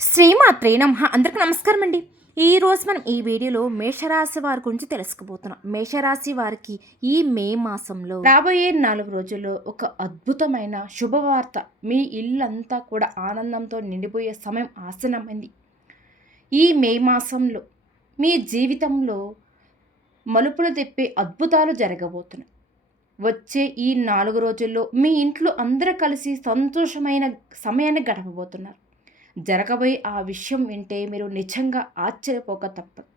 శ్రీమాత్రే నమః. అందరికీ నమస్కారం అండి. ఈరోజు మనం ఈ వీడియోలో మేషరాశి వారి గురించి తెలుసుకుపోతున్నాం. మేషరాశి వారికి ఈ మే మాసంలో రాబోయే 4 రోజుల్లో ఒక అద్భుతమైన శుభవార్త, మీ ఇల్లంతా కూడా ఆనందంతో నిండిపోయే సమయం ఆసన్నమైంది. ఈ మే మాసంలో మీ జీవితంలో మలుపులు తిప్పే అద్భుతాలు జరగబోతున్నాయి. వచ్చే ఈ 4 రోజుల్లో మీ ఇంట్లో అందరూ కలిసి సంతోషమైన సమయాన్ని గడపబోతున్నారు. జరగబోయే ఆ విషయం వింటే మీరు నిజంగా ఆశ్చర్యపోక తప్పదు.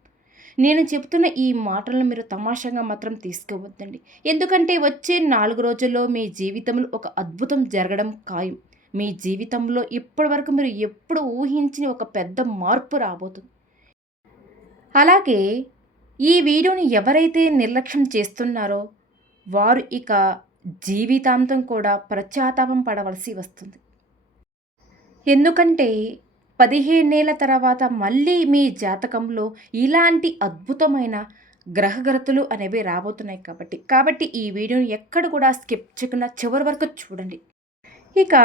నేను చెప్తున్న ఈ మాటలను మీరు తమాషాగా మాత్రం తీసుకోవద్దండి. ఎందుకంటే వచ్చే 4 రోజుల్లో మీ జీవితంలో ఒక అద్భుతం జరగడం ఖాయం. మీ జీవితంలో ఇప్పటివరకు మీరు ఎప్పుడు ఊహించని ఒక పెద్ద మార్పు రాబోతుంది. అలాగే ఈ వీడియోని ఎవరైతే నిర్లక్ష్యం చేస్తున్నారో వారు ఇక జీవితాంతం కూడా పశ్చాత్తాపం పడవలసి వస్తుంది. ఎందుకంటే 15 ఏళ్ల తర్వాత మళ్ళీ మీ జాతకంలో ఇలాంటి అద్భుతమైన గ్రహగతులు అనేవి రాబోతున్నాయి కాబట్టి ఈ వీడియోని ఎక్కడ కూడా స్కిప్ చేయకుండా చివరి వరకు చూడండి. ఇక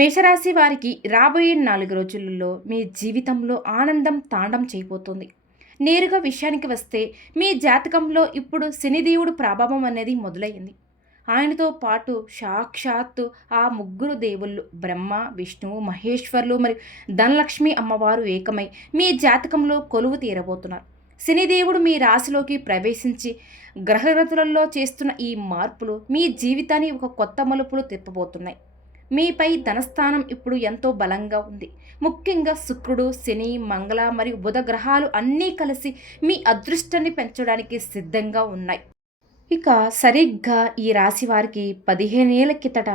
మేషరాశి వారికి రాబోయే 4 రోజులలో మీ జీవితంలో ఆనందం తాండం చేయబోతుంది. నేరుగా విషయానికి వస్తే మీ జాతకంలో ఇప్పుడు శనిదేవుడు ప్రభావం అనేది మొదలైంది. ఆయనతో పాటు సాక్షాత్తు ఆ ముగ్గురు దేవుళ్ళు బ్రహ్మ, విష్ణువు, మహేశ్వరులు మరియు ధనలక్ష్మి అమ్మవారు ఏకమై మీ జాతకంలో కొలువు తీరబోతున్నారు. శనిదేవుడు మీ రాశిలోకి ప్రవేశించి గ్రహగతులలో చేస్తున్న ఈ మార్పులు మీ జీవితాన్ని ఒక కొత్త మలుపులు తిప్పబోతున్నాయి. మీపై ధనస్థానం ఇప్పుడు ఎంతో బలంగా ఉంది. ముఖ్యంగా శుక్రుడు, శని, మంగళ మరియు బుధ గ్రహాలు అన్నీ కలిసి మీ అదృష్టాన్ని పెంచడానికి సిద్ధంగా ఉన్నాయి. ఇక సరిగ్గా ఈ రాశి వారికి 15 ఏళ్ల కిందట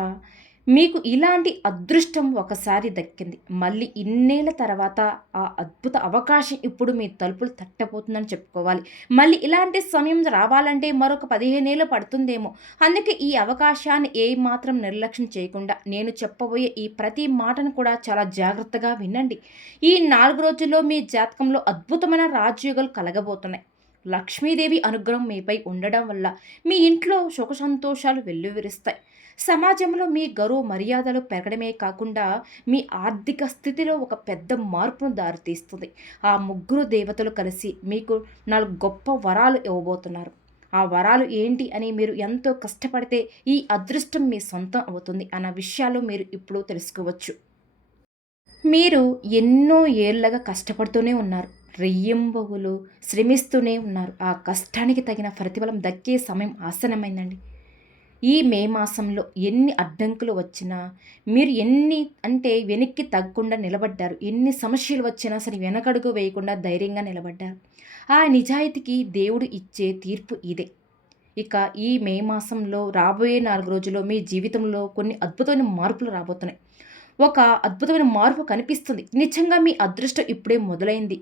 మీకు ఇలాంటి అదృష్టం ఒకసారి దక్కింది. మళ్ళీ ఇన్నేళ్ల తర్వాత ఆ అద్భుత అవకాశం ఇప్పుడు మీ తలుపులు తట్టబోతుందని చెప్పుకోవాలి. మళ్ళీ ఇలాంటి సమయం రావాలంటే మరొక 15 ఏళ్ళు పడుతుందేమో. అందుకే ఈ అవకాశాన్ని ఏమాత్రం నిర్లక్ష్యం చేయకుండా నేను చెప్పబోయే ఈ ప్రతి మాటను కూడా చాలా జాగ్రత్తగా వినండి. ఈ 4 రోజుల్లో మీ జాతకంలో అద్భుతమైన రాజయోగాలు కలగబోతున్నాయి. లక్ష్మీదేవి అనుగ్రహం మీపై ఉండడం వల్ల మీ ఇంట్లో సుఖ సంతోషాలు వెల్లువిరుస్తాయి. సమాజంలో మీ గౌరవ మర్యాదలు పెరగడమే కాకుండా మీ ఆర్థిక స్థితిలో ఒక పెద్ద మార్పును దారితీస్తుంది. ఆ ముగ్గురు దేవతలు కలిసి మీకు 4 గొప్ప వరాలు ఇవ్వబోతున్నారు. ఆ వరాలు ఏంటి అని మీరు ఎంతో కష్టపడితే ఈ అదృష్టం మీ సొంతం అవుతుంది అన్న విషయాలు మీరు ఇప్పుడు తెలుసుకోవచ్చు. మీరు ఎన్నో ఏళ్లగా కష్టపడుతూనే ఉన్నారు. రెయ్యింబవలు శ్రమిస్తూనే ఉన్నారు. ఆ కష్టానికి తగిన ప్రతిఫలం దక్కే సమయం ఆసన్నమైందండి. ఈ మే మాసంలో ఎన్ని అడ్డంకులు వచ్చినా మీరు ఎన్ని అంటే వెనక్కి తగ్గకుండా నిలబడ్డారు. ఎన్ని సమస్యలు వచ్చినా సరే వెనకడుగు వేయకుండా ధైర్యంగా నిలబడ్డారు. ఆ నిజాయితీకి దేవుడు ఇచ్చే తీర్పు ఇదే. ఇక ఈ మే మాసంలో రాబోయే 4 రోజుల్లో మీ జీవితంలో కొన్ని అద్భుతమైన మార్పులు రాబోతున్నాయి. ఒక అద్భుతమైన మార్పు కనిపిస్తుంది. నిజంగా మీ అదృష్టం ఇప్పుడే మొదలైంది.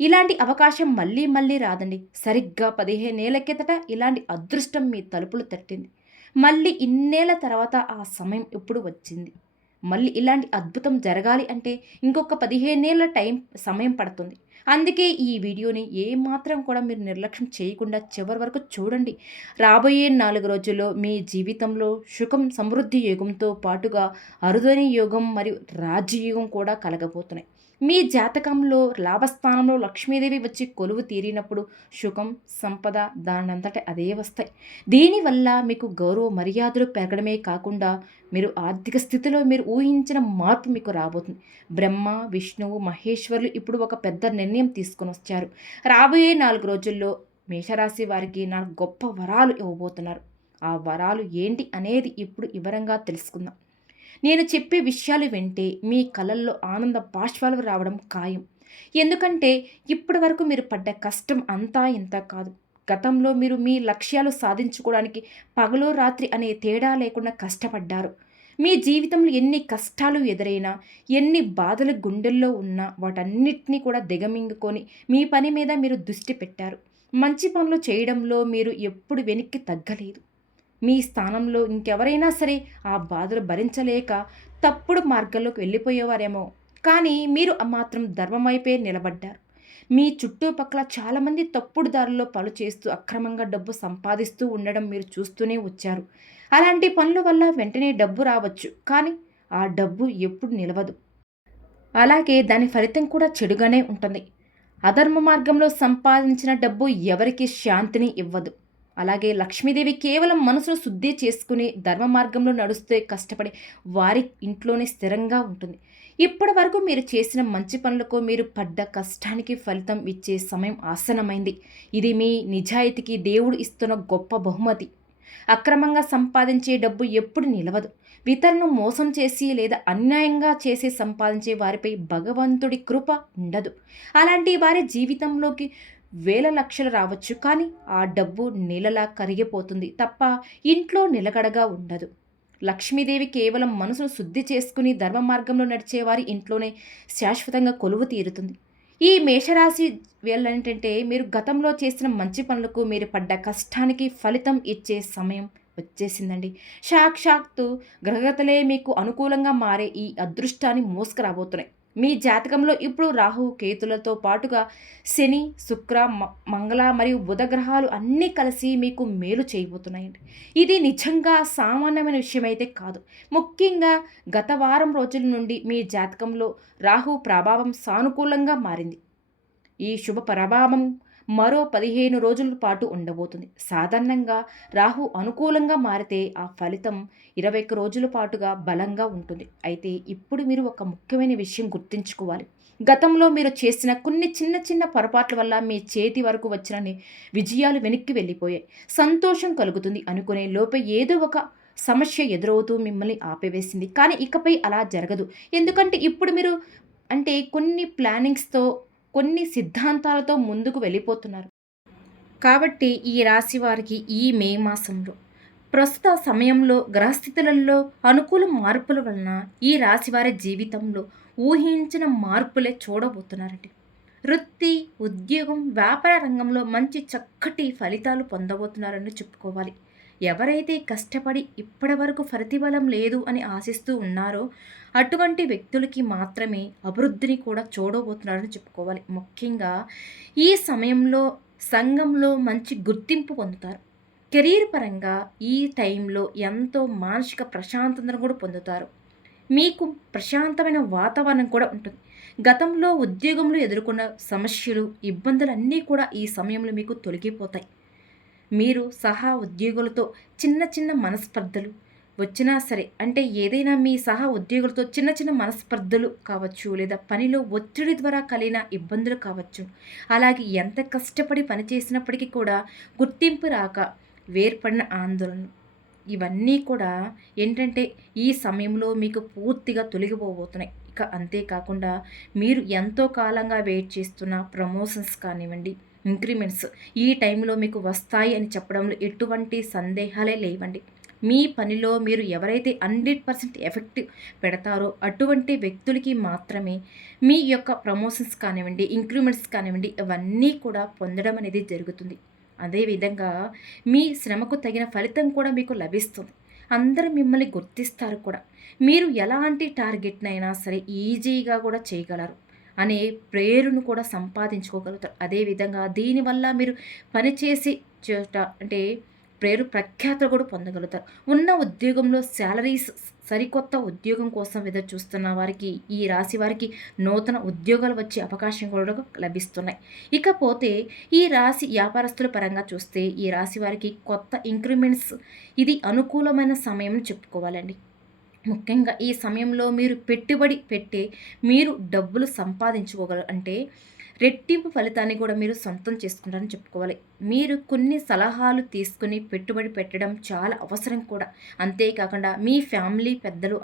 ఇలాంటి అవకాశం మళ్ళీ మళ్ళీ రాదండి. సరిగ్గా 15 ఏళ్ల కిందట ఇలాంటి అదృష్టం మీ తలుపులు తట్టింది. మళ్ళీ ఇన్నేళ్ల తర్వాత ఆ సమయం ఇప్పుడు వచ్చింది. మళ్ళీ ఇలాంటి అద్భుతం జరగాలి అంటే ఇంకొక 15 ఏళ్ల సమయం పడుతుంది. అందుకే ఈ వీడియోని ఏమాత్రం కూడా మీరు నిర్లక్ష్యం చేయకుండా చివరి వరకు చూడండి. రాబోయే 4 రోజుల్లో మీ జీవితంలో సుఖం, సమృద్ధి యోగంతో పాటుగా అరుదైన యోగం మరియు రాజ్యయోగం కూడా కలగబోతున్నాయి. మీ జాతకంలో లాభస్థానంలో లక్ష్మీదేవి వచ్చి కొలువు తీరినప్పుడు సుఖం, సంపద దానంతట అదే వస్తాయి. దీనివల్ల మీకు గౌరవ మర్యాదలు పెరగడమే కాకుండా మీరు ఆర్థిక స్థితిలో మీరు ఊహించిన మార్పు మీకు రాబోతుంది. బ్రహ్మ, విష్ణువు, మహేశ్వరులు ఇప్పుడు ఒక పెద్ద నిర్ణయం తీసుకొని వచ్చారు. రాబోయే 4 రోజుల్లో మేషరాశి వారికి 4 గొప్ప వరాలు ఇవ్వబోతున్నారు. ఆ వరాలు ఏంటి అనేది ఇప్పుడు వివరంగా తెలుసుకుందాం. నేను చెప్పే విషయాలు వింటే మీ కళ్ళల్లో ఆనంద బాష్పాలు రావడం ఖాయం. ఎందుకంటే ఇప్పటి వరకు మీరు పడ్డ కష్టం అంతా ఇంత కాదు. గతంలో మీరు మీ లక్ష్యాలు సాధించుకోవడానికి పగలు రాత్రి అనే తేడా లేకుండా కష్టపడ్డారు. మీ జీవితంలో ఎన్ని కష్టాలు ఎదురైనా, ఎన్ని బాధలు గుండెల్లో ఉన్నా వాటన్నిటినీ కూడా దిగమింగుకొని మీ పని మీద మీరు దృష్టి పెట్టారు. మంచి పనులు చేయడంలో మీరు ఎప్పుడు వెనక్కి తగ్గలేదు. మీ స్థానంలో ఇంకెవరైనా సరే ఆ బాధలు భరించలేక తప్పుడు మార్గంలోకి వెళ్ళిపోయేవారేమో. కానీ మీరు మాత్రం ధర్మమైపే నిలబడ్డారు. మీ చుట్టుపక్కల చాలామంది తప్పుడు దారుల్లో పనులు చేస్తూ అక్రమంగా డబ్బు సంపాదిస్తూ ఉండడం మీరు చూస్తూనే వచ్చారు. అలాంటి పనుల వల్ల వెంటనే డబ్బు రావచ్చు, కానీ ఆ డబ్బు ఎప్పుడు నిలవదు. అలాగే దాని ఫలితం కూడా చెడుగానే ఉంటుంది. అధర్మ మార్గంలో సంపాదించిన డబ్బు ఎవరికీ శాంతిని ఇవ్వదు. అలాగే లక్ష్మీదేవి కేవలం మనసును శుద్ధి చేసుకుని ధర్మ మార్గంలో నడుస్తే కష్టపడి వారి ఇంట్లోనే స్థిరంగా ఉంటుంది. ఇప్పటి వరకు మీరు చేసిన మంచి పనులకు మీరు పడ్డ కష్టానికి ఫలితం ఇచ్చే సమయం ఆసన్నమైంది. ఇది మీ నిజాయితీకి దేవుడు ఇస్తున్న గొప్ప బహుమతి. అక్రమంగా సంపాదించే డబ్బు ఎప్పుడు నిలవదు. ఇతరులను మోసం చేసి లేదా అన్యాయంగా చేసి సంపాదించే వారిపై భగవంతుడి కృప ఉండదు. అలాంటి వారి జీవితంలోకి వేల లక్షలు రావచ్చు, కానీ ఆ డబ్బు నీళ్ళలా కరిగిపోతుంది తప్ప ఇంట్లో నిలకడగా ఉండదు. లక్ష్మీదేవి కేవలం మనసును శుద్ధి చేసుకుని ధర్మ మార్గంలో నడిచే వారి ఇంట్లోనే శాశ్వతంగా కొలువు తీరుతుంది. ఈ మేషరాశి వీళ్ళేంటంటే మీరు గతంలో చేసిన మంచి పనులకు మీరు పడ్డ కష్టానికి ఫలితం ఇచ్చే సమయం వచ్చేసిందండి. సాక్షాత్తు గ్రహగతులే మీకు అనుకూలంగా మారే ఈ అదృష్టాన్ని మోసుకురాబోతున్నాయి. మీ జాతకంలో ఇప్పుడు రాహు కేతులతో పాటుగా శని, శుక్ర, మంగళ మరియు బుధ గ్రహాలు అన్నీ కలిసి మీకు మేలు చేయబోతున్నాయండి. ఇది నిజంగా సామాన్యమైన విషయం అయితే కాదు. ముఖ్యంగా గత వారం రోజుల నుండి మీ జాతకంలో రాహు ప్రభావం సానుకూలంగా మారింది. ఈ శుభ ప్రభావం మరో 15 రోజుల పాటు ఉండబోతుంది. సాధారణంగా రాహు అనుకూలంగా మారితే ఆ ఫలితం 21 రోజుల పాటుగా బలంగా ఉంటుంది. అయితే ఇప్పుడు మీరు ఒక ముఖ్యమైన విషయం గుర్తుంచుకోవాలి. గతంలో మీరు చేసిన కొన్ని చిన్న చిన్న పొరపాట్ల వల్ల మీ చేతి వరకు వచ్చిన విజయాలు వెనక్కి వెళ్ళిపోయాయి. సంతోషం కలుగుతుంది అనుకునే లోపే ఏదో ఒక సమస్య ఎదురవుతూ మిమ్మల్ని ఆపివేసింది. కానీ ఇకపై అలా జరగదు. ఎందుకంటే ఇప్పుడు మీరు కొన్ని ప్లానింగ్స్‌తో, కొన్ని సిద్ధాంతాలతో ముందుకు వెళ్ళిపోతున్నారు. కాబట్టి ఈ రాశి వారికి ఈ మే మాసంలో ప్రస్తుత సమయంలో గ్రహస్థితులలో అనుకూల మార్పుల వలన ఈ రాశి వారి జీవితంలో ఊహించిన మార్పులే చూడబోతున్నారండి. వృత్తి, ఉద్యోగం, వ్యాపార రంగంలో మంచి చక్కటి ఫలితాలు పొందబోతున్నారని చెప్పుకోవాలి. ఎవరైతే కష్టపడి ఇప్పటి వరకు ప్రతిఫలం లేదు అని ఆశిస్తూ ఉన్నారో అటువంటి వ్యక్తులకి మాత్రమే అభివృద్ధిని కూడా చూడబోతున్నారని చెప్పుకోవాలి. ముఖ్యంగా ఈ సమయంలో సంఘంలో మంచి గుర్తింపు పొందుతారు. కెరీర్ పరంగా ఈ టైంలో ఎంతో మానసిక ప్రశాంతతను కూడా పొందుతారు. మీకు ప్రశాంతమైన వాతావరణం కూడా ఉంటుంది. గతంలో ఉద్యోగంలో ఎదుర్కొన్న సమస్యలు, ఇబ్బందులన్నీ కూడా ఈ సమయంలో మీకు తొలగిపోతాయి. మీరు సహా ఉద్యోగులతో చిన్న చిన్న మనస్పర్ధలు వచ్చినా సరే, ఏదైనా మీ సహా ఉద్యోగులతో చిన్న చిన్న మనస్పర్ధలు కావచ్చు, లేదా పనిలో ఒత్తిడి ద్వారా కలిగిన ఇబ్బందులు కావచ్చు, అలాగే ఎంత కష్టపడి పని చేసినప్పటికీ కూడా గుర్తింపు రాక వేర్పడిన ఆందోళనలు, ఇవన్నీ కూడా ఈ సమయంలో మీకు పూర్తిగా తొలగిపోబోతున్నాయి. ఇక అంతేకాకుండా మీరు ఎంతో కాలంగా వెయిట్ చేస్తున్న ప్రమోషన్స్ కానివ్వండి, ఇంక్రిమెంట్స్ ఈ టైంలో మీకు వస్తాయి అని చెప్పడంలో ఎటువంటి సందేహాలే లేవండి. మీ పనిలో మీరు ఎవరైతే 100% ఎఫెక్ట్ పెడతారో అటువంటి వ్యక్తులకి మాత్రమే మీ యొక్క ప్రమోషన్స్ కానివ్వండి, ఇంక్రిమెంట్స్ కానివ్వండి, ఇవన్నీ కూడా పొందడం అనేది జరుగుతుంది. అదేవిధంగా మీ శ్రమకు తగిన ఫలితం కూడా మీకు లభిస్తుంది. అందరూ మిమ్మల్ని గుర్తిస్తారు కూడా. మీరు ఎలాంటి టార్గెట్నైనా సరే ఈజీగా కూడా చేయగలరు అనే ప్రేరును కూడా సంపాదించుకోగలుగుతారు. అదేవిధంగా దీనివల్ల మీరు పనిచేసి చోట పేరు ప్రఖ్యాతులు కూడా పొందగలుగుతారు. ఉన్న ఉద్యోగంలో శాలరీస్, సరికొత్త ఉద్యోగం కోసం ఎదురు చూస్తున్న వారికి, ఈ రాశి వారికి నూతన ఉద్యోగాలు వచ్చే అవకాశం కూడా లభిస్తున్నాయి. ఇకపోతే ఈ రాశి వ్యాపారస్తుల పరంగా చూస్తే ఈ రాశి వారికి కొత్త ఇంక్రిమెంట్స్ ఇది అనుకూలమైన సమయం చెప్పుకోవాలండి. ముఖ్యంగా ఈ సమయంలో మీరు పెట్టుబడి పెట్టే మీరు డబ్బులు సంపాదించుకోగలరు. రెట్టింపు ఫలితాన్ని కూడా మీరు సొంతం చేసుకుంటారని చెప్పుకోవాలి. మీరు కొన్ని సలహాలు తీసుకుని పెట్టుబడి పెట్టడం చాలా అవసరం కూడా. అంతేకాకుండా మీ ఫ్యామిలీ పెద్దలు,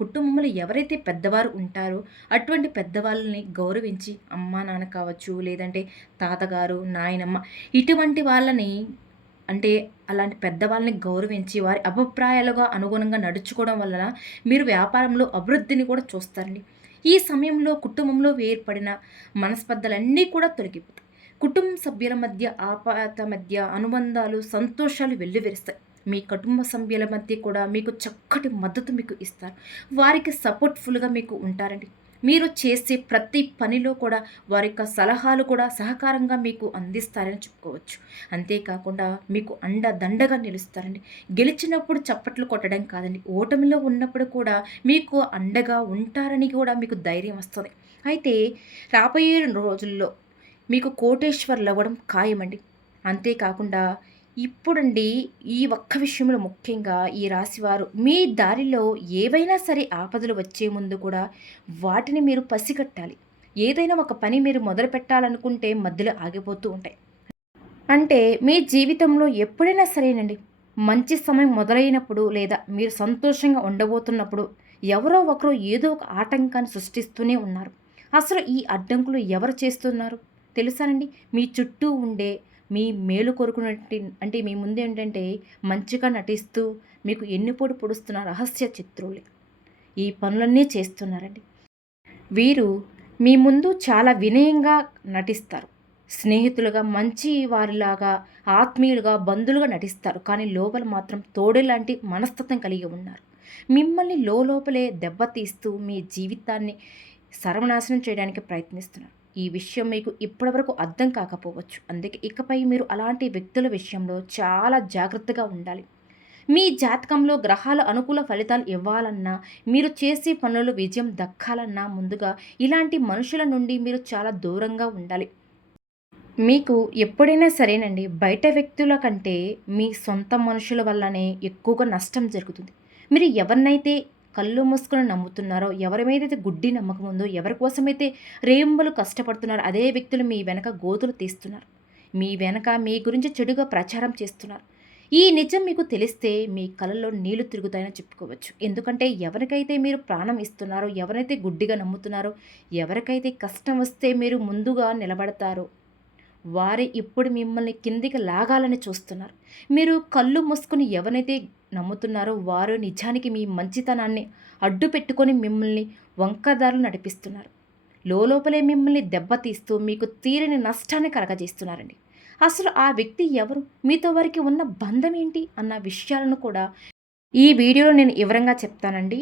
కుటుంబంలో ఎవరైతే పెద్దవారు ఉంటారో అటువంటి పెద్దవాళ్ళని గౌరవించి, అమ్మ నాన్న కావచ్చు, లేదంటే తాతగారు, నాయనమ్మ, ఇటువంటి వాళ్ళని అలాంటి పెద్దవాళ్ళని గౌరవించి వారి అభిప్రాయాలుగా అనుగుణంగా నడుచుకోవడం వలన మీరు వ్యాపారంలో అభివృద్ధిని కూడా చూస్తారండి. ఈ సమయంలో కుటుంబంలో ఏర్పడిన మనస్పర్ధలన్నీ కూడా తొలగిపోతాయి. కుటుంబ సభ్యుల మధ్య, ఆపాత మధ్య అనుబంధాలు, సంతోషాలు వెల్లివిరుస్తాయి. మీ కుటుంబ సభ్యుల మధ్య కూడా మీకు చక్కటి మద్దతు మీకు ఇస్తారు. వారికి సపోర్ట్ఫుల్గా మీకు ఉంటారండి. మీరు చేసే ప్రతి పనిలో కూడా వారి యొక్క సలహాలు కూడా సహకారంగా మీకు అందిస్తారని చెప్పుకోవచ్చు. అంతేకాకుండా మీకు అండదండగా నిలుస్తారండి. గెలిచినప్పుడు చప్పట్లు కొట్టడం కాదండి, ఓటమిలో ఉన్నప్పుడు కూడా మీకు అండగా ఉంటారని కూడా మీకు ధైర్యం వస్తుంది. అయితే రాబోయే రోజుల్లో మీకు కోటేశ్వర్లు అవ్వడం ఖాయమండి. అంతేకాకుండా ఇప్పుడండి ఈ ఒక్క విషయంలో ముఖ్యంగా ఈ రాశివారు మీ దారిలో ఏవైనా సరే ఆపదలు వచ్చే ముందు కూడా వాటిని మీరు పసిగట్టాలి. ఏదైనా ఒక పని మీరు మొదలు పెట్టాలనుకుంటే మధ్యలో ఆగిపోతూ ఉంటాయి. అంటే మీ జీవితంలో ఎప్పుడైనా సరేనండి, మంచి సమయం మొదలైనప్పుడు లేదా మీరు సంతోషంగా ఉండబోతున్నప్పుడు ఎవరో ఒకరు ఏదో ఒక ఆటంకాన్ని సృష్టిస్తూనే ఉన్నారు. అసలు ఈ అడ్డంకులు ఎవరు చేస్తున్నారు తెలుసానండి? మీ చుట్టూ ఉండే మీ మేలు కోరుకున్నట్టు, అంటే మీ ముందేంటంటే మంచిగా నటిస్తూ మీకు ఎన్నిపోటు పొడుస్తున్న రహస్య శత్రువులే ఈ పనులన్నీ చేస్తున్నారండి. వీరు మీ ముందు చాలా వినయంగా నటిస్తారు. స్నేహితులుగా, మంచి వారిలాగా, ఆత్మీయులుగా, బంధువులుగా నటిస్తారు. కానీ లోపల మాత్రం తోడేలాంటి మనస్తత్వం కలిగి ఉన్నారు. మిమ్మల్ని లోపలే దెబ్బతీస్తూ మీ జీవితాన్ని సర్వనాశనం చేయడానికి ప్రయత్నిస్తున్నారు. ఈ విషయం మీకు ఇప్పటివరకు అర్థం కాకపోవచ్చు. అందుకే ఇకపై మీరు అలాంటి వ్యక్తుల విషయంలో చాలా జాగ్రత్తగా ఉండాలి. మీ జాతకంలో గ్రహాలు అనుకూల ఫలితాలు ఇవ్వాలన్నా, మీరు చేసే పనులలో విజయం దక్కాలన్నా ముందుగా ఇలాంటి మనుషుల నుండి మీరు చాలా దూరంగా ఉండాలి. మీకు ఎప్పుడైనా సరేనండి, బయట వ్యక్తుల కంటే మీ సొంత మనుషుల వల్లనే ఎక్కువగా నష్టం జరుగుతుంది. మీరు ఎవరినైతే కళ్ళు మూసుకొని నమ్ముతున్నారో, ఎవరి మీదైతే గుడ్డి నమ్మకం ఉందో, ఎవరి కోసమైతే రేయింబలు కష్టపడుతున్నారో అదే వ్యక్తులు మీ వెనక గోతులు తీస్తున్నారు. మీ వెనక మీ గురించి చెడుగా ప్రచారం చేస్తున్నారు. ఈ నిజం మీకు తెలిస్తే మీ కళ్ళలో నీళ్లు తిరుగుతాయని చెప్పుకోవచ్చు. ఎందుకంటే ఎవరికైతే మీరు ప్రాణం ఇస్తున్నారో, ఎవరైతే గుడ్డిగా నమ్ముతున్నారో, ఎవరికైతే కష్టం వస్తే మీరు ముందుగా నిలబడతారో వారే ఇప్పుడు మిమ్మల్ని కిందికి లాగాలని చూస్తున్నారు. మీరు కళ్ళు మూసుకొని ఎవరైతే నమ్ముతున్నారో వారు నిజానికి మీ మంచితనాన్ని అడ్డు పెట్టుకొని మిమ్మల్ని వంకదారులు నడిపిస్తున్నారు. లోపలే మిమ్మల్ని దెబ్బతీస్తూ మీకు తీరని నష్టాన్ని కలగజేస్తున్నారండి. అసలు ఆ వ్యక్తి ఎవరు, మీతో వారికి ఉన్న బంధం ఏంటి అన్న విషయాలను కూడా ఈ వీడియోలో నేను వివరంగా చెప్తానండి.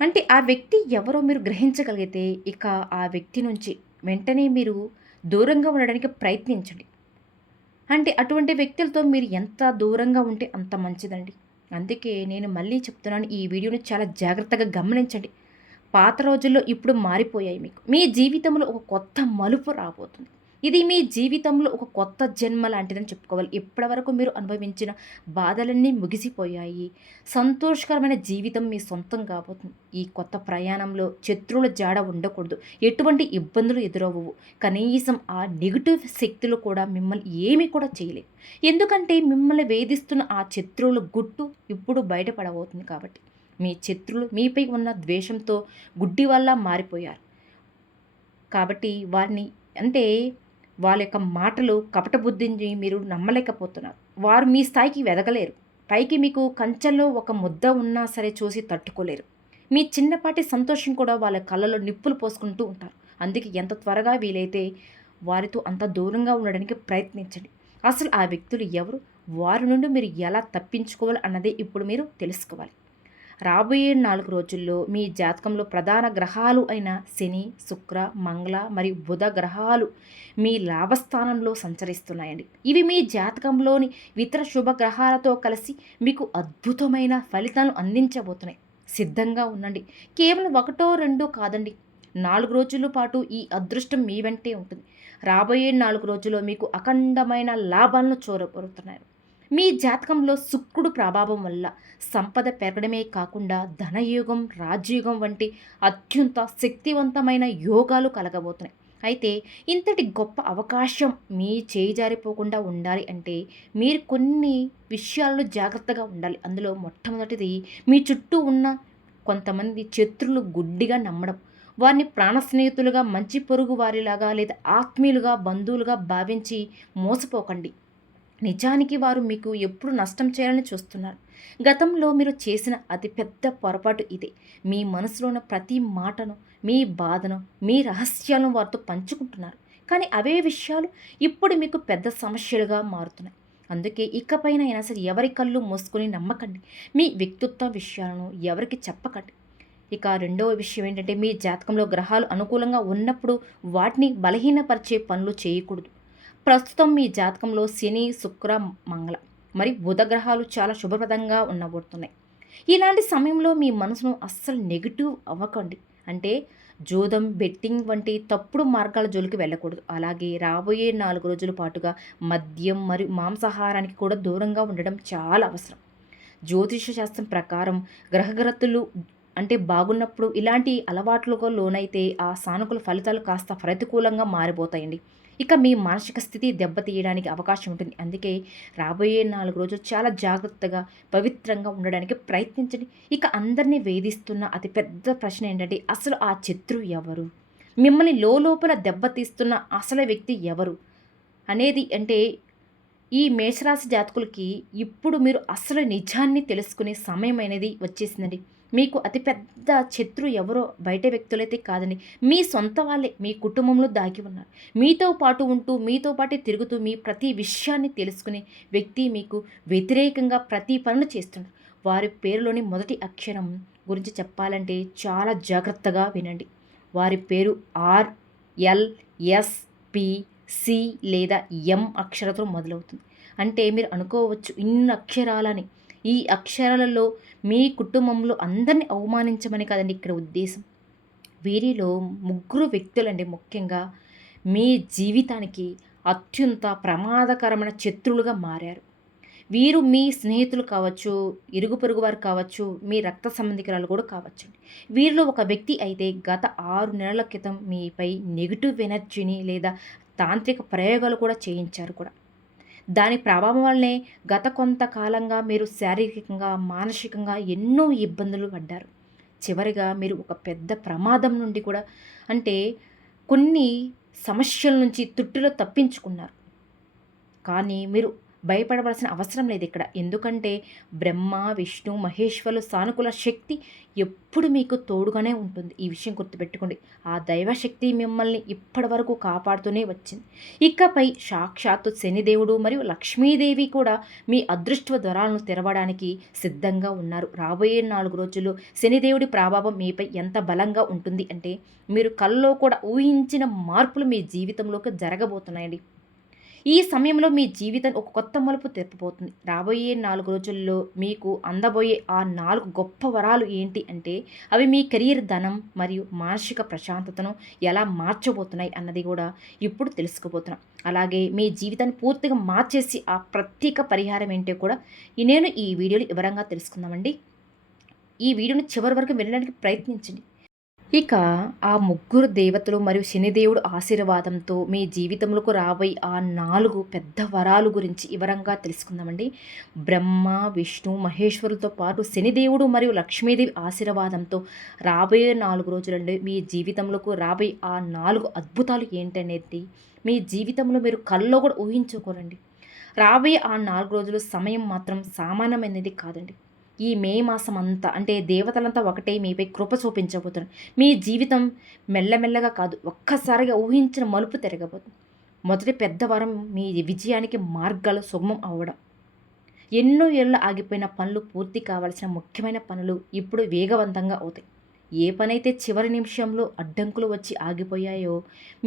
అంటే ఆ వ్యక్తి ఎవరో మీరు గ్రహించగలిగితే ఇక ఆ వ్యక్తి నుంచి వెంటనే మీరు దూరంగా ఉండడానికి ప్రయత్నించండి. అంటే అటువంటి వ్యక్తులతో మీరు ఎంత దూరంగా ఉంటే అంత మంచిదండి. అందుకే నేను మళ్ళీ చెప్తున్నాను, ఈ వీడియోని చాలా జాగ్రత్తగా గమనించండి. పాత రోజుల్లో ఇప్పుడు మారిపోయాయి. మీకు మీ జీవితంలో ఒక కొత్త మలుపు రాబోతుంది. ఇది మీ జీవితంలో ఒక కొత్త జన్మ లాంటిదని చెప్పుకోవాలి. ఇప్పటివరకు మీరు అనుభవించిన బాధలన్నీ ముగిసిపోయాయి. సంతోషకరమైన జీవితం మీ సొంతం కాబోతుంది. ఈ కొత్త ప్రయాణంలో శత్రువుల జాడ ఉండకూడదు. ఎటువంటి ఇబ్బందులు ఎదురవ్వవు. కనీసం ఆ నెగిటివ్ శక్తులు కూడా మిమ్మల్ని ఏమీ కూడా చేయలేవు. ఎందుకంటే మిమ్మల్ని వేధిస్తున్న ఆ శత్రువుల గుట్టు ఇప్పుడు బయటపడబోతుంది కాబట్టి. మీ శత్రులు మీపై ఉన్న ద్వేషంతో గుడ్డి వల్ల మారిపోయారు కాబట్టి వారిని, అంటే వాళ్ళ యొక్క మాటలు కపట బుద్ధిని మీరు నమ్మలేకపోతున్నారు. వారు మీ స్థాయికి వెదగలేరు. పైకి మీకు కంచెల్లో ఒక ముద్ద ఉన్నా సరే చూసి తట్టుకోలేరు. మీ చిన్నపాటి సంతోషం కూడా వాళ్ళ కళ్ళలో నిప్పులు పోసుకుంటూ ఉంటారు. అందుకే ఎంత త్వరగా వీలైతే వారితో అంత దూరంగా ఉండడానికి ప్రయత్నించండి. అసలు ఆ వ్యక్తులు ఎవరు, వారి నుండి మీరు ఎలా తప్పించుకోవాలి అన్నదే ఇప్పుడు మీరు తెలుసుకోవాలి. రాబోయే 4 రోజుల్లో మీ జాతకంలో ప్రధాన గ్రహాలు అయిన శని, శుక్ర, మంగళ మరియు బుధ గ్రహాలు మీ లాభస్థానంలో సంచరిస్తున్నాయండి. ఇవి మీ జాతకంలోని ఇతర శుభ గ్రహాలతో కలిసి మీకు అద్భుతమైన ఫలితాలను అందించబోతున్నాయి. సిద్ధంగా ఉండండి. కేవలం 1, 2 కాదండి, 4 రోజుల పాటు ఈ అదృష్టం మీ వెంటే ఉంటుంది. రాబోయే 4 రోజుల్లో మీకు అఖండమైన లాభాలను చూరబోతున్నారు. మీ జాతకంలో శుక్రుడు ప్రభావం వల్ల సంపద పెరగడమే కాకుండా ధనయోగం, రాజయోగం వంటి అత్యంత శక్తివంతమైన యోగాలు కలగబోతున్నాయి. అయితే ఇంతటి గొప్ప అవకాశం మీ చేయి జారిపోకుండా ఉండాలి అంటే మీరు కొన్ని విషయాల్లో జాగ్రత్తగా ఉండాలి. అందులో మొట్టమొదటిది, మీ చుట్టూ ఉన్న కొంతమంది శత్రులు గుడ్డిగా నమ్మడం. వారిని ప్రాణ స్నేహితులుగా, మంచి పొరుగు వారిలాగా లేదా ఆత్మీయులుగా, బంధువులుగా భావించి మోసపోకండి. నిజానికి వారు మీకు ఎప్పుడు నష్టం చేయాలని చూస్తున్నారు. గతంలో మీరు చేసిన అతిపెద్ద పొరపాటు ఇదే. మీ మనసులో ఉన్న ప్రతి మాటను, మీ బాధను, మీ రహస్యాలను వారితో పంచుకుంటున్నారు. కానీ అవే విషయాలు ఇప్పుడు మీకు పెద్ద సమస్యలుగా మారుతున్నాయి. అందుకే ఇకపైన అయినా సరే ఎవరి కళ్ళు మూసుకొని నమ్మకండి. మీ వ్యక్తిత్వ విషయాలను ఎవరికి చెప్పకండి. ఇక రెండవ విషయం ఏంటంటే మీ జాతకంలో గ్రహాలు అనుకూలంగా ఉన్నప్పుడు వాటిని బలహీనపరిచే పనులు చేయకూడదు. ప్రస్తుతం మీ జాతకంలో శని, శుక్ర, మంగళ మరి బుధ గ్రహాలు చాలా శుభప్రదంగా ఉండబోతున్నాయి. ఇలాంటి సమయంలో మీ మనసును అస్సలు నెగిటివ్ అవ్వకండి. అంటే జూదం, బెట్టింగ్ వంటి తప్పుడు మార్గాల జోలికి వెళ్ళకూడదు. అలాగే రాబోయే 4 రోజుల పాటుగా మద్యం మరియు మాంసాహారానికి కూడా దూరంగా ఉండడం చాలా అవసరం. జ్యోతిష శాస్త్రం ప్రకారం గ్రహగతులు అంటే బాగున్నప్పుడు ఇలాంటి అలవాట్లకు లోనైతే ఆ సానుకూల ఫలితాలు కాస్త ప్రతికూలంగా మారిపోతాయండి. ఇక మీ మానసిక స్థితి దెబ్బతీయడానికి అవకాశం ఉంటుంది. అందుకే రాబోయే 4 రోజులు చాలా జాగ్రత్తగా, పవిత్రంగా ఉండడానికి ప్రయత్నించండి. ఇక అందరినీ వేధిస్తున్న అతి పెద్ద ప్రశ్న ఏంటంటే అసలు ఆ శత్రువు ఎవరు? మిమ్మల్ని లోలోపల దెబ్బతీస్తున్న అసలు వ్యక్తి ఎవరు? అనేది అంటే ఈ మేషరాశి జాతకులకి ఇప్పుడు మీరు అసలు నిజాన్ని తెలుసుకునే సమయం అనేది వచ్చేసిందండి. మీకు అతిపెద్ద శత్రువు ఎవరో బయట వ్యక్తులైతే కాదండి. మీ సొంత వాళ్ళే మీ కుటుంబంలో దాగి ఉన్నారు. మీతో పాటు ఉంటూ, మీతో పాటే తిరుగుతూ, మీ ప్రతి విషయాన్ని తెలుసుకునే వ్యక్తి మీకు వ్యతిరేకంగా ప్రతి పనులు చేస్తున్నారు. వారి పేరులోని మొదటి అక్షరం గురించి చెప్పాలంటే చాలా జాగ్రత్తగా వినండి. వారి పేరు R, L, S, P, C లేదా ఎం అక్షరాలతో మొదలవుతుంది. అంటే మీరు అనుకోవచ్చు ఇన్ని అక్షరాలని. ఈ అక్షరాలలో మీ కుటుంబంలో అందరిని అవమానించమని కాదండి ఇక్కడ ఉద్దేశం. వీరిలో ముగ్గురు వ్యక్తులండి ముఖ్యంగా మీ జీవితానికి అత్యంత ప్రమాదకరమైన శత్రువులుగా మారారు. వీరు మీ స్నేహితులు కావచ్చు, ఇరుగు పొరుగు వారు కావచ్చు, మీ రక్త సంబంధికురాలు కూడా కావచ్చండి. వీరిలో ఒక వ్యక్తి అయితే గత 6 నెలల క్రితం మీపై నెగిటివ్ ఎనర్జీని లేదా తాంత్రిక ప్రయోగాలు కూడా చేయించారు కూడా. దాని ప్రభావం వల్లనే గత కొంతకాలంగా మీరు శారీరకంగా, మానసికంగా ఎన్నో ఇబ్బందులు పడ్డారు. చివరిగా మీరు ఒక పెద్ద ప్రమాదం నుండి కూడా అంటే కొన్ని సమస్యల నుంచి తుట్టిలో తప్పించుకున్నారు. కానీ మీరు భయపడవలసిన అవసరం లేదు ఇక్కడ. ఎందుకంటే బ్రహ్మ, విష్ణు, మహేశ్వరులు సానుకూల శక్తి ఎప్పుడు మీకు తోడుగానే ఉంటుంది. ఈ విషయం గుర్తుపెట్టుకోండి. ఆ దైవశక్తి మిమ్మల్ని ఇప్పటి వరకు కాపాడుతూనే వచ్చింది. ఇకపై సాక్షాత్తు శనిదేవుడు మరియు లక్ష్మీదేవి కూడా మీ అదృష్ట ద్వారాలను తెరవడానికి సిద్ధంగా ఉన్నారు. రాబోయే 4 రోజుల్లో శనిదేవుడి ప్రభావం మీపై ఎంత బలంగా ఉంటుంది అంటే మీరు కల్లో కూడా ఊహించిన మార్పులు మీ జీవితంలోకి జరగబోతున్నాయండి. ఈ సమయంలో మీ జీవితం ఒక కొత్త మలుపు తిప్పబోతుంది. రాబోయే 4 రోజుల్లో మీకు అందబోయే ఆ 4 గొప్ప వరాలు ఏంటి అంటే అవి మీ కెరీర్, ధనం మరియు మానసిక ప్రశాంతతను ఎలా మార్చబోతున్నాయి అన్నది కూడా ఇప్పుడు తెలుసుకోబోతున్నాం. అలాగే మీ జీవితాన్ని పూర్తిగా మార్చేసి ఆ ప్రత్యేక పరిహారం ఏంటో కూడా నేను ఈ వీడియోలో వివరంగా తెలుసుకుందామండి. ఈ వీడియోని చివరి వరకు వినడానికి ప్రయత్నించండి. ఇక ఆ ముగ్గురు దేవతలు మరియు శనిదేవుడు ఆశీర్వాదంతో మీ జీవితంలోకి రాబోయే ఆ 4 పెద్ద వరాలు గురించి వివరంగా తెలుసుకుందామండి. బ్రహ్మ, విష్ణు, మహేశ్వరులతో పాటు శనిదేవుడు మరియు లక్ష్మీదేవి ఆశీర్వాదంతో రాబోయే 4 రోజులండి మీ జీవితంలోకి రాబోయే ఆ 4 అద్భుతాలు ఏంటనేది మీ జీవితంలో మీరు కల్లో కూడా ఊహించుకోరండి. రాబోయే ఆ 4 రోజులు సమయం మాత్రం సామాన్యమైనది కాదండి. ఈ మే మాసం అంతా అంటే దేవతలంతా ఒకటే మీపై కృప చూపించబోతున్నారు. మీ జీవితం మెల్లమెల్లగా కాదు ఒక్కసారిగా ఊహించిన మలుపు తిరగబోతుంది. మొదటి పెద్ద వరం మీ విజయానికి మార్గాలు సుగమం అవ్వడం. ఎన్నో ఏళ్ళు ఆగిపోయిన పనులు పూర్తి కావాల్సిన ముఖ్యమైన పనులు ఇప్పుడు వేగవంతంగా అవుతాయి. ఏ పనైతే చివరి నిమిషంలో అడ్డంకులు వచ్చి ఆగిపోయాయో,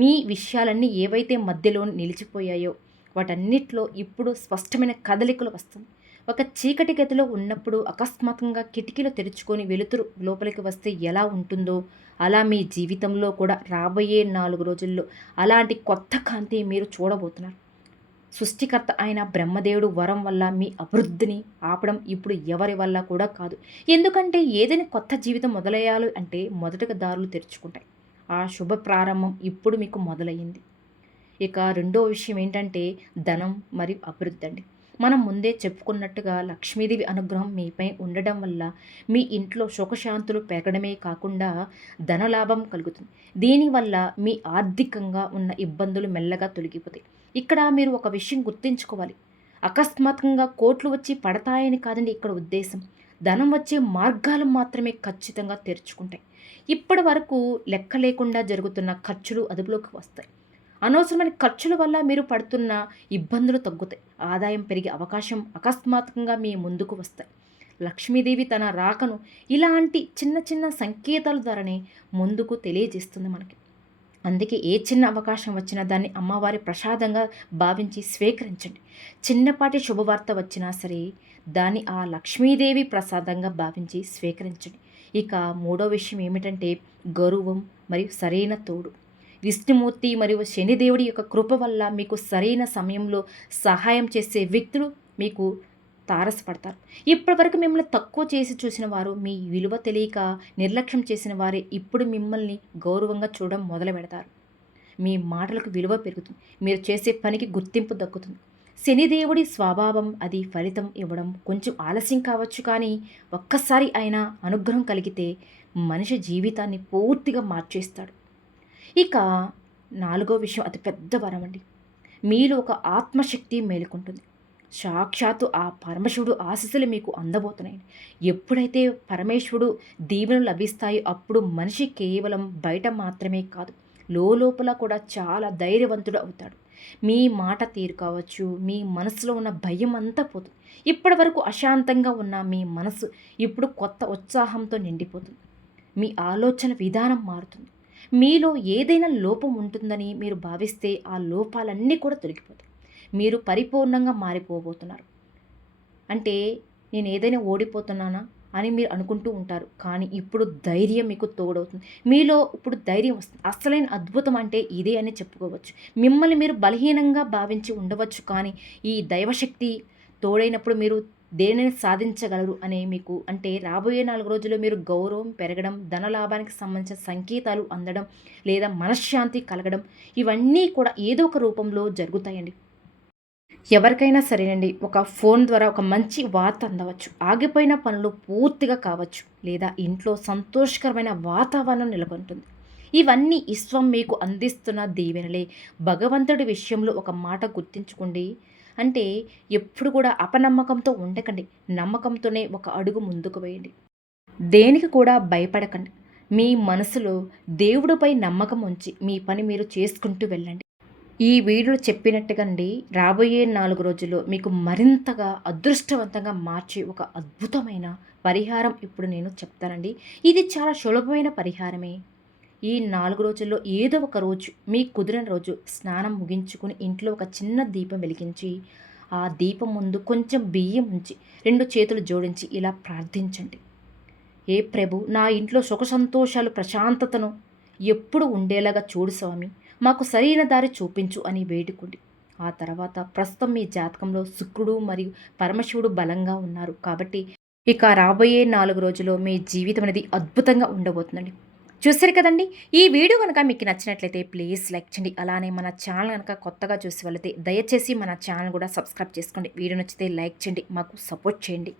మీ విషయాలన్నీ ఏవైతే మధ్యలో నిలిచిపోయాయో వాటన్నిటిలో ఇప్పుడు స్పష్టమైన కదలికలు వస్తుంది. ఒక చీకటి గదిలో ఉన్నప్పుడు అకస్మాత్తుగా కిటికీలు తెరుచుకొని వెలుతురు లోపలికి వస్తే ఎలా ఉంటుందో అలా మీ జీవితంలో కూడా రాబోయే 4 రోజుల్లో అలాంటి కొత్త కాంతి మీరు చూడబోతున్నారు. సృష్టికర్త అయిన బ్రహ్మదేవుడు వరం వల్ల మీ అభివృద్ధిని ఆపడం ఇప్పుడు ఎవరి వల్ల కూడా కాదు. ఎందుకంటే ఏదైనా కొత్త జీవితం మొదలయ్యాలి అంటే మొదటగా దారులు తెరుచుకుంటాయి. ఆ శుభ ప్రారంభం ఇప్పుడు మీకు మొదలయ్యింది. ఇక రెండో విషయం ఏంటంటే ధనం మరియు అభివృద్ధి అండి. మనం ముందే చెప్పుకున్నట్టుగా లక్ష్మీదేవి అనుగ్రహం మీపై ఉండడం వల్ల మీ ఇంట్లో సుఖశాంతులు పెరగడమే కాకుండా ధనలాభం కలుగుతుంది. దీనివల్ల మీ ఆర్థికంగా ఉన్న ఇబ్బందులు మెల్లగా తొలగిపోతాయి. ఇక్కడ మీరు ఒక విషయం గుర్తుంచుకోవాలి. అకస్మాత్తుగా కోట్లు వచ్చి పడతాయని కాదండి ఇక్కడ ఉద్దేశం. ధనం వచ్చే మార్గాలు మాత్రమే ఖచ్చితంగా తెరుచుకుంటాయి. ఇప్పటి వరకు లెక్క లేకుండా జరుగుతున్న ఖర్చులు అదుపులోకి వస్తాయి. అనవసరమైన ఖర్చుల వల్ల మీరు పడుతున్న ఇబ్బందులు తగ్గుతాయి. ఆదాయం పెరిగే అవకాశం అకస్మాత్తుగా మీ ముందుకు వస్తాయి. లక్ష్మీదేవి తన రాకను ఇలాంటి చిన్న చిన్న సంకేతాల ద్వారానే ముందుకు తెలియజేస్తుంది మనకి. అందుకే ఏ చిన్న అవకాశం వచ్చినా దాన్ని అమ్మవారి ప్రసాదంగా భావించి స్వీకరించండి. చిన్నపాటి శుభవార్త వచ్చినా సరే దాన్ని ఆ లక్ష్మీదేవి ప్రసాదంగా భావించి స్వీకరించండి. ఇక మూడో విషయం ఏమిటంటే గౌరవం మరియు సరైన తోడు. విష్ణుమూర్తి మరియు శనిదేవుడి యొక్క కృప వల్ల మీకు సరైన సమయంలో సహాయం చేసే వ్యక్తులు మీకు తారసపడతారు. ఇప్పటివరకు మిమ్మల్ని తక్కువ చేసి చూసిన వారు, మీ విలువ తెలియక నిర్లక్ష్యం చేసిన వారే ఇప్పుడు మిమ్మల్ని గౌరవంగా చూడడం మొదలు పెడతారు. మీ మాటలకు విలువ పెరుగుతుంది. మీరు చేసే పనికి గుర్తింపు దక్కుతుంది. శనిదేవుడి స్వభావం అది ఫలితం ఇవ్వడం కొంచెం ఆలస్యం కావచ్చు, కానీ ఒక్కసారి ఆయన అనుగ్రహం కలిగితే మనిషి జీవితాన్ని పూర్తిగా మార్చేస్తాడు. ఇక నాలుగో విషయం అతి పెద్ద వరం అండి. మీలో ఒక ఆత్మశక్తి మేలుకుంటుంది. సాక్షాత్తు ఆ పరమశివుడు ఆశీస్సులు మీకు అందబోతున్నాయి. ఎప్పుడైతే పరమేశ్వరుడు దీవెనలు లభిస్తాయో అప్పుడు మనిషి కేవలం బయట మాత్రమే కాదు, లోపల కూడా చాలా ధైర్యవంతుడు అవుతాడు. మీ మాట తీరు కావచ్చు, మీ మనసులో ఉన్న భయం అంతా పోతుంది. ఇప్పటి వరకు అశాంతంగా ఉన్న మీ మనసు ఇప్పుడు కొత్త ఉత్సాహంతో నిండిపోతుంది. మీ ఆలోచన విధానం మారుతుంది. మీలో ఏదైనా లోపం ఉంటుందని మీరు భావిస్తే ఆ లోపాలన్నీ కూడా తొలగిపోతాయి. మీరు పరిపూర్ణంగా మారిపోబోతున్నారు. అంటే నేను ఏదైనా ఓడిపోతున్నానా అని మీరు అనుకుంటూ ఉంటారు, కానీ ఇప్పుడు ధైర్యం మీకు తోడవుతుంది. మీలో ఇప్పుడు ధైర్యం వస్తుంది. అసలైన అద్భుతం అంటే ఇదే అని చెప్పుకోవచ్చు. మిమ్మల్ని మీరు బలహీనంగా భావించి ఉండవచ్చు, కానీ ఈ దైవశక్తి తోడైనప్పుడు మీరు దేనిని సాధించగలరు అనే మీకు అంటే రాబోయే 4 రోజుల్లో మీరు గౌరవం పెరగడం, ధనలాభానికి సంబంధించిన సంకేతాలు అందడం లేదా మనశ్శాంతి కలగడం ఇవన్నీ కూడా ఏదో ఒక రూపంలో జరుగుతాయండి. ఎవరికైనా సరేనండి, ఒక ఫోన్ ద్వారా ఒక మంచి వార్త అందవచ్చు, ఆగిపోయిన పనులు పూర్తిగా కావచ్చు, లేదా ఇంట్లో సంతోషకరమైన వాతావరణం నెలకొంటుంది. ఇవన్నీ విశ్వం మీకు అందిస్తున్న దీవెనలే. భగవంతుడి విషయంలో ఒక మాట గుర్తించుకోండి, అంటే ఎప్పుడు కూడా అపనమ్మకంతో ఉండకండి. నమ్మకంతోనే ఒక అడుగు ముందుకు వేయండి. దేనికి కూడా భయపడకండి. మీ మనసులో దేవుడిపై నమ్మకం ఉంచి మీ పని మీరు చేసుకుంటూ వెళ్ళండి. ఈ వీడియోలో చెప్పినట్టుగానండి రాబోయే 4 రోజుల్లో మీకు మరింతగా అదృష్టవంతంగా మార్చే ఒక అద్భుతమైన పరిహారం ఇప్పుడు నేను చెప్తానండి. ఇది చాలా సులభమైన పరిహారమే. ఈ 4 రోజుల్లో ఏదో ఒక రోజు మీకు కుదిరిన రోజు స్నానం ముగించుకుని ఇంట్లో ఒక చిన్న దీపం వెలిగించి ఆ దీపం ముందు కొంచెం బియ్యం ఉంచి 2 చేతులు జోడించి ఇలా ప్రార్థించండి. ఏ ప్రభు, నా ఇంట్లో సుఖ సంతోషాలు ప్రశాంతతను ఎప్పుడు ఉండేలాగా చూడు స్వామి, మాకు సరైన దారి చూపించు అని వేడుకోండి. ఆ తర్వాత ప్రస్తుతం మీ జాతకంలో శుక్రుడు మరియు పరమశివుడు బలంగా ఉన్నారు కాబట్టి ఇక రాబోయే 4 రోజుల్లో మీ జీవితం అనేది అద్భుతంగా ఉండబోతుందండి. చూసారు కదండి. ఈ వీడియో కనుక మీకు నచ్చినట్లయితే ప్లీజ్ లైక్ చేయండి. అలానే మన ఛానల్ కనుక కొత్తగా చూసి వెళితే దయచేసి మన ఛానల్ కూడా సబ్స్క్రైబ్ చేసుకోండి. వీడియో నచ్చితే లైక్ చేయండి, మాకు సపోర్ట్ చేయండి.